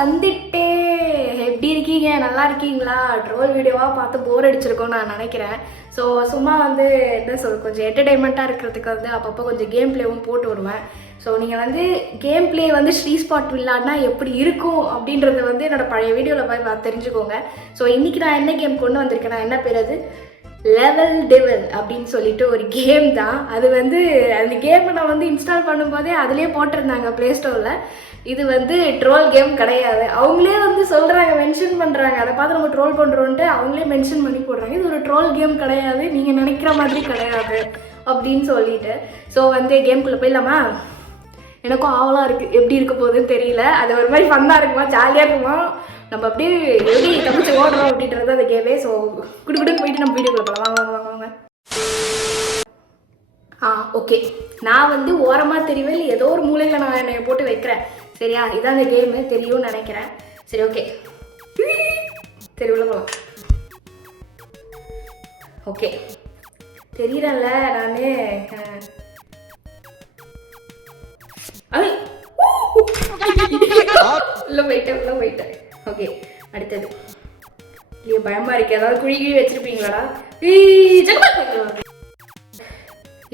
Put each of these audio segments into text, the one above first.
வந்துட்டேன். எப்படி இருக்கீங்க? நல்லா இருக்கீங்களா? ட்ரோல் வீடியோவாக பார்த்து போர் அடிச்சிருக்கோன்னு நான் நினைக்கிறேன். ஸோ சும்மா வந்து என்ன சொல் கொஞ்சம் என்டர்டெயின்மெண்ட்டாக இருக்கிறதுக்கு வந்து அப்பப்போ கொஞ்சம் கேம் பிளேவும் போட்டு வருவேன். ஸோ நீங்கள் வந்து கேம் பிளே வந்து ஸ்ரீ ஸ்பாட் விளையாடினா எப்படி இருக்கும் அப்படின்றத வந்து என்னோடய பழைய வீடியோவில் போய் தெரிஞ்சுக்கோங்க. ஸோ இன்றைக்கி நான் என்ன கேம் கொண்டு வந்திருக்கேன், என்ன பேர் அது, லெவல் டெவல் அப்படின்னு சொல்லிட்டு ஒரு கேம் தான். அது வந்து அந்த கேமை நான் வந்து இன்ஸ்டால் பண்ணும்போதே அதுலேயே போட்டிருந்தாங்க ப்ளே ஸ்டோரில். இது வந்து ட்ரோல் கேம் கிடையாது. அவங்களே வந்து சொல்கிறாங்க, மென்ஷன் பண்ணுறாங்க, அதை பார்த்து நம்ம ட்ரோல் பண்ணுறோன்ட்டு அவங்களே மென்ஷன் பண்ணி போடுறாங்க. இது ஒரு ட்ரோல் கேம் கிடையாது, நீங்கள் நினைக்கிற மாதிரி கிடையாது அப்படின்னு சொல்லிட்டு. ஸோ வந்து கேம்குள்ளே போயிடலாமா? எனக்கும் ஆவலாக இருக்குது, எப்படி இருக்க போகுதுன்னு தெரியல. அது ஒரு மாதிரி ஃபன்னாக இருக்குமா, ஜாலியாக இருக்குமா, நம்ம அப்படியே எப்படி தப்பிச்சு ஓடுறோம் அப்படின்றது அந்த கேமே. ஸோ குடுக்குடுன்னு போயிட்டு நம்ம வீடியோக்குள்ள போகலாம். வாங்க வாங்க வாங்க. ஓகே, நான் வந்து ஓரமாக தெரியவே ஏதோ ஒரு மூலையில் நான் என்னை போட்டு வைக்கிறேன். சரியா? இதான் அந்த கேமு, தெரியும்னு நினைக்கிறேன். சரி, ஓகே, சரி உள்ள போகலாம். ஓகே, தெரியறேன்ல நான். உள்ள போயிட்டேன். ஓகே, அடுத்தது. இல்லையா, பயமா இருக்கு. ஏதாவது குழி வச்சிருப்பீங்களாடா?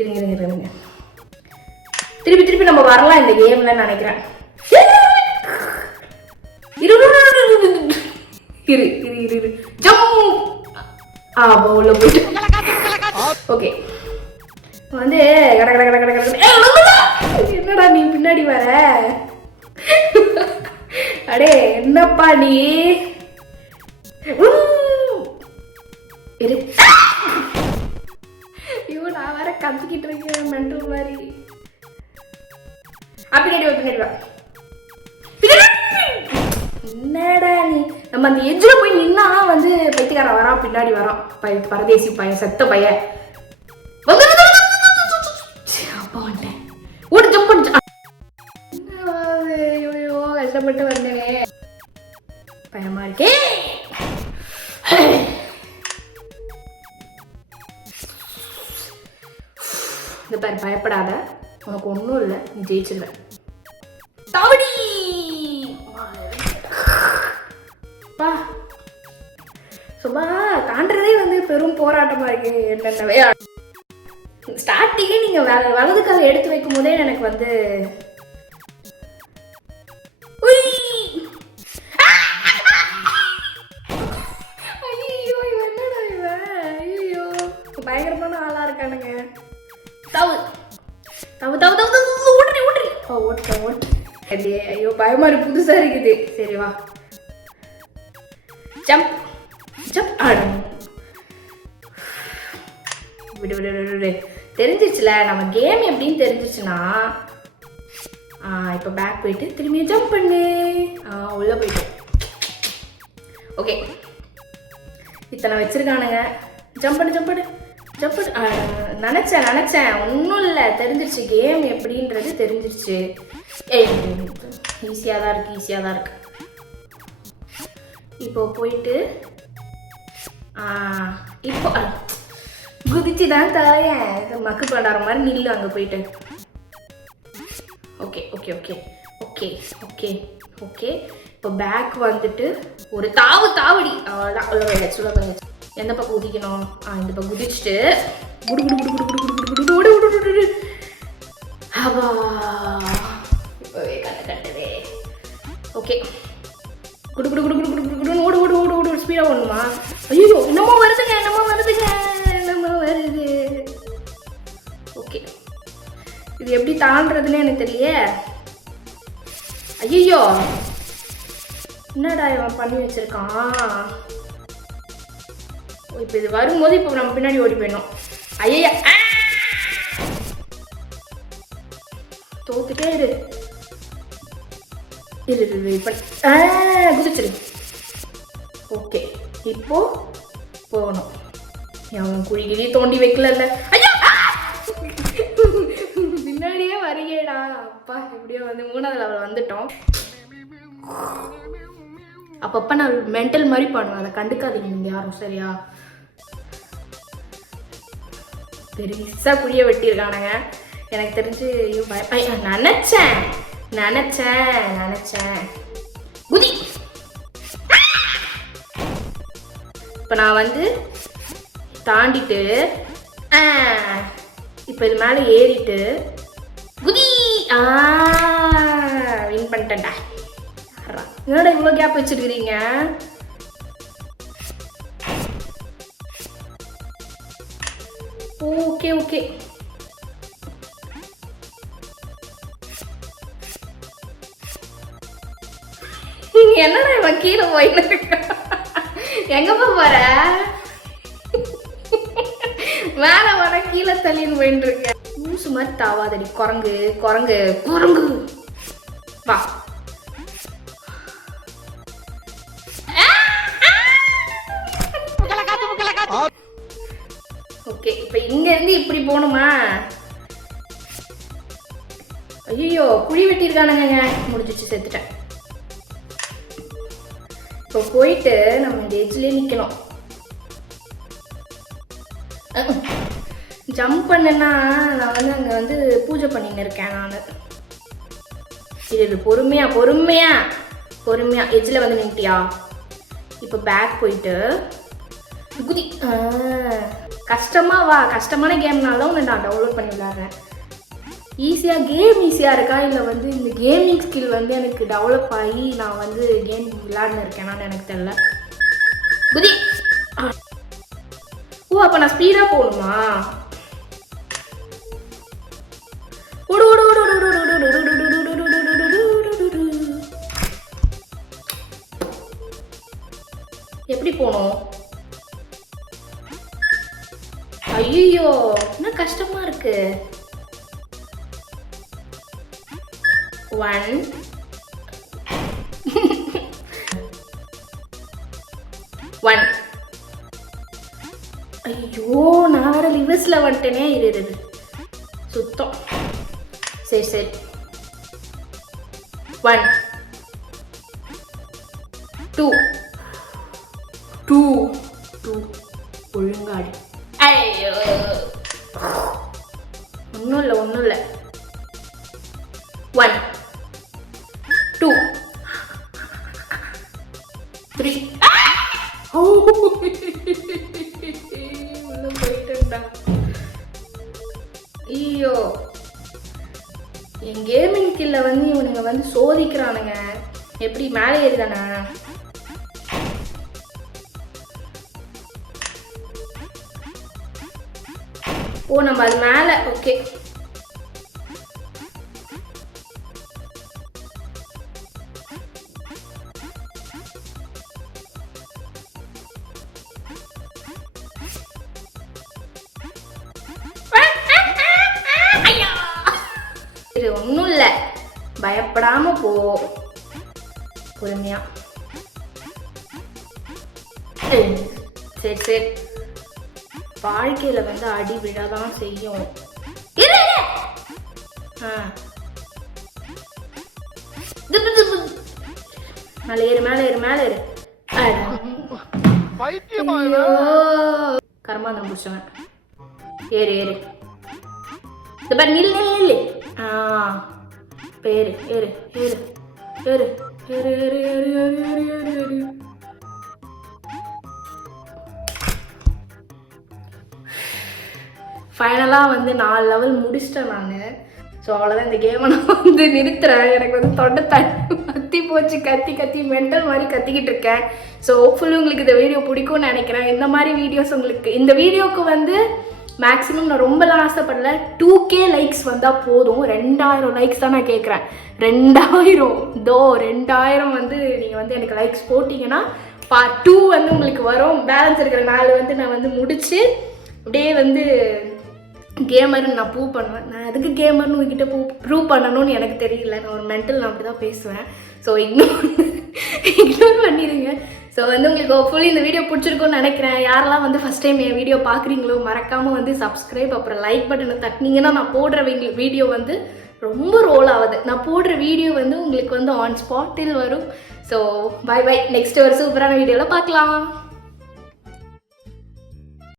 இருங்க, திருப்பி நம்ம வரலாம் இந்த கேம்ல நினைக்கிறேன். இரு உள்ள போயிட்டு. ஓகே, வந்து என்னடா நீ பின்னாடி வர? அடே என்னப்பா நீ? ஐயோ, நான் வேற கத்திக்கிட்டு இருக்கேன் மென்டல் மாதிரி. பின்னாடி வா. என்னடா நீ? நம்ம அந்த எஜ்ஜில் போய் நின்னா வந்து பைத்தியக்காரன் வரான், பின்னாடி வரான், பரதேசி பையன், செத்த பையன். அப்பா வந்துட்டேன். ஓடு, ஜம்ப் பண்ணு. ஐயோ, கஷ்டப்பட்டு வந்தேனே, பயமா இருக்கே. இந்த பேர் பயப்படாத, உனக்கு ஒன்றும் இல்லை, நீ ஜெயிச்சிருவ. தாவடி பா. சும்மா தாண்டதே வந்து பெரும் போராட்டமா இருக்கு. என்னென்னவே ஸ்டார்டிங்கே நீங்க வலது காலை எடுத்து வைக்கும் போதே எனக்கு வந்து பயங்கரமான ஆளா இருக்கானுங்க. ஓட்டு. ஐயோ, பயமா இருக்கு, புதுசா இருக்குது. சரி வா, ஜம்ப். விடு. தெரிஞ்சிச்சுல நம்ம கேம் எப்படின்னு தெரிஞ்சிச்சுன்னா, இப்போ பேக் போயிட்டு திரும்பி ஜம்ப் பண்ணு. உள்ள போயிட்டு. ஓகே, இத்தனை வச்சிருக்கானுங்க. ஜம்ப் பண்ணு. நினச்சேன் ஒன்றும் இல்லை, தெரிஞ்சிருச்சு கேம் எப்படின்றது தெரிஞ்சிருச்சு. ஈஸியாக தான் இருக்கு. இப்போ போயிட்டு இப்போ குதிச்சு தான் தாயேன், மக்கு பண்டார மாதிரி நில்லு அங்கே போயிட்டு. ஓகே. இப்போ பேக் வந்துட்டு ஒரு தாவடி. அவ்வளோதான், உள்ள போயாச்சு. எந்த பக்கம் குதிக்கணும்? இந்த பக்கம் குதிச்சுட்டு இப்பவே கட்டுதே. ஓகே, ஓடு ஸ்பீடா ஓடணுமா? ஐயோ, நம்ம வருது. ஓகே, இது எப்படி தாண்டதுன்னு எனக்கு தெரியல. ஐயோ, என்னடா இவன் பண்ணி வச்சிருக்கான்? இப்போ இது வரும்போது இப்போ நம்ம பின்னாடி ஓடி போயிடணும். ஐயா, தோத்துட்டே இரு. இப்போ குதிச்சிரு. ஓகே, இப்போ போகணும். அவன் குழிகிழி தோண்டி வைக்கல. ஐயா, பின்னாடியே வரீங்கடா. அப்பா, எப்படியோ வந்து 3வது லெவல் வந்துட்டோம். அப்பப்போ நான் மென்டல் மாதிரி பண்ணுவேன், அதை கண்டுக்காதீங்க நீங்கள் யாரும், சரியா? பெருசா குழிய வெட்டியிருக்கானுங்க. எனக்கு தெரிஞ்சு நினைச்சேன் குதி. இப்போ நான் வந்து தாண்டிட்டு இப்போ இது மேலே ஏறிட்டு குதி. வின் பண்ணிட்டேன்டா. என்னடா இவ்வளோ கேப் வச்சிருக்கிறீங்க? Okay okay. என்னடா இவன் கீழே போயிட்டு எங்கப்பா போற? மேல வர கீழே தள்ளின்னு போயிட்டு இருக்க. லூசு மாதிரி தாவாதடி குரங்கு குரங்கு குரங்கு. வா. ஓகே இப்போ இங்க இருந்து இப்படி போகணுமா? ஐயோ குழி வெட்டியிருக்கானுங்க. முடிஞ்சிச்சு, செத்துட்டேன். இப்போ போயிட்டு நம்ம இந்த எட்ஜ்லேயே நிற்கணும். ஜம்ப் பண்ணேன்னா நான் வந்து அங்கே வந்து பூஜை பண்ணின்னு இருக்கேன் நான். இது பொறுமையா பொறுமையா பொறுமையா எட்ஜில் வந்து நின்ட்டியா? இப்போ பேக் போயிட்டு குதி. கஷ்டமா வா. கஷ்டமான கேம்னாலும் ஒன்று நான் டவுன்லோட் பண்ணி விளாட்றேன். ஈஸியாக கேம் ஈஸியாக இருக்கா இல்லை வந்து இந்த கேமிங் ஸ்கில் வந்து எனக்கு டெவலப் ஆகி நான் வந்து கேம் விளையாடுன்னு இருக்கேனான்னு எனக்கு தெரியல. குதி. ஓ அப்போ நான் ஸ்பீடாக போகணுமா? எப்படி போகணும்? ஐயோ என்ன கஷ்டமா இருக்கு. 1 1. ஐயோ நான் வேற லிவர்ஸ்ல வந்துட்டேனே. இரு சுத்தம். சரி சரி. 1 2 2 2. ஒழுங்காடி. ஐயோ ஒன்றும் இல்லை. 1 2 3. உள்ள போயிட்டேன்டா. ஐயோ என் கேமிங் ஸ்கில்ல வந்து இவனுங்க வந்து சோதிக்கிறானுங்க. எப்படி மேலே ஏறிதானே? ஓ நம்ம அது மேலே. ஓகே இது ஒன்றும் இல்லை. பயப்படாம போ பொறுமையா. சரி சரி. வாழ்க்கையில வந்து அடி விழாதான் செய்யும். மேலே ஏறு. கர்மாந்தரம் முடிச்சவன். ஏறு இந்த பாரு நில்லு. பேரு ஏறு. ஃபைனலாக வந்து 4 லெவல் முடிச்சிட்டேன் நான். ஸோ அவ்வளோதான், இந்த கேமை நான் வந்து நிறுத்துறேன். எனக்கு வந்து தொண்டை கத்தி போச்சு. கத்தி மென்டல் மாதிரி கத்திக்கிட்டு இருக்கேன். ஸோ ஹோப்ஃபுல்லி உங்களுக்கு இந்த வீடியோ பிடிக்கும்னு நினைக்கிறேன். இந்த மாதிரி வீடியோஸ் உங்களுக்கு இந்த வீடியோவுக்கு வந்து மேக்ஸிமம் நான் ரொம்பலாம் ஆசைப்படல. 2K லைக்ஸ் வந்தால் போதும். 2000 லைக்ஸ் தான் நான் கேட்குறேன். 2000 வந்து நீங்கள் வந்து எனக்கு லைக்ஸ் போட்டிங்கன்னா பார்ட் 2 வந்து உங்களுக்கு வரும். பேலன்ஸ் இருக்கிற 4 வந்து நான் வந்து முடித்து அப்படியே வந்து கேமர்னு நான் ப்ரூவ் பண்ணுவேன். நான் எதுக்கு கேமர்னு உங்ககிட்ட ப்ரூவ் பண்ணணும்னு எனக்கு தெரியல. நான் ஒரு மென்டல் நான் அப்படி தான் பேசுவேன். ஸோ இக்னோர் பண்ணிடுங்க. ஸோ வந்து உங்களுக்கு ஹோப்ஃபுல்லி இந்த வீடியோ பிடிச்சிருக்கும்னு நினைக்கிறேன். யாரெல்லாம் வந்து ஃபஸ்ட் டைம் என் வீடியோ பார்க்குறீங்களோ மறக்காமல் வந்து சப்ஸ்கிரைப் அப்புறம் லைக் பட்டனை தட்டினீங்கன்னா நான் போடுற வீடியோ வந்து ரொம்ப ரோல் ஆகுது. நான் போடுற வீடியோ வந்து உங்களுக்கு வந்து ஆன் ஸ்பாட்டில் வரும். ஸோ பை நெக்ஸ்ட் ஒரு சூப்பரான வீடியோவில் பார்க்கலாம்.